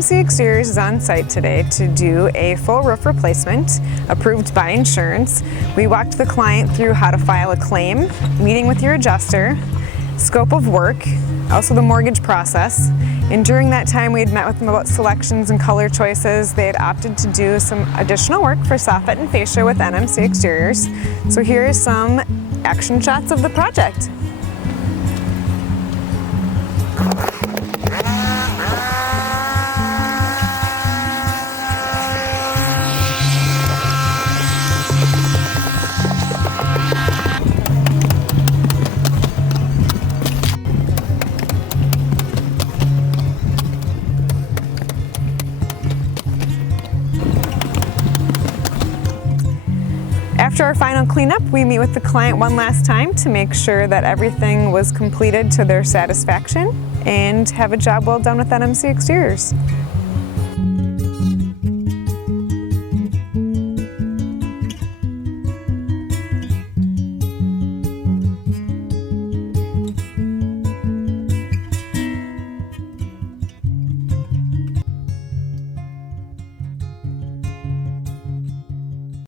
NMC Exteriors is on site today to do a full roof replacement approved by insurance. We walked the client through how to file a claim, meeting with your adjuster, scope of work, also the mortgage process. And during that time, we had met with them about selections and color choices. They had opted to do some additional work for Soffit and Fascia with NMC Exteriors. So here are some action shots of the project. After our final cleanup, we meet with the client one last time to make sure that everything was completed to their satisfaction and have a job well done with NMC Exteriors.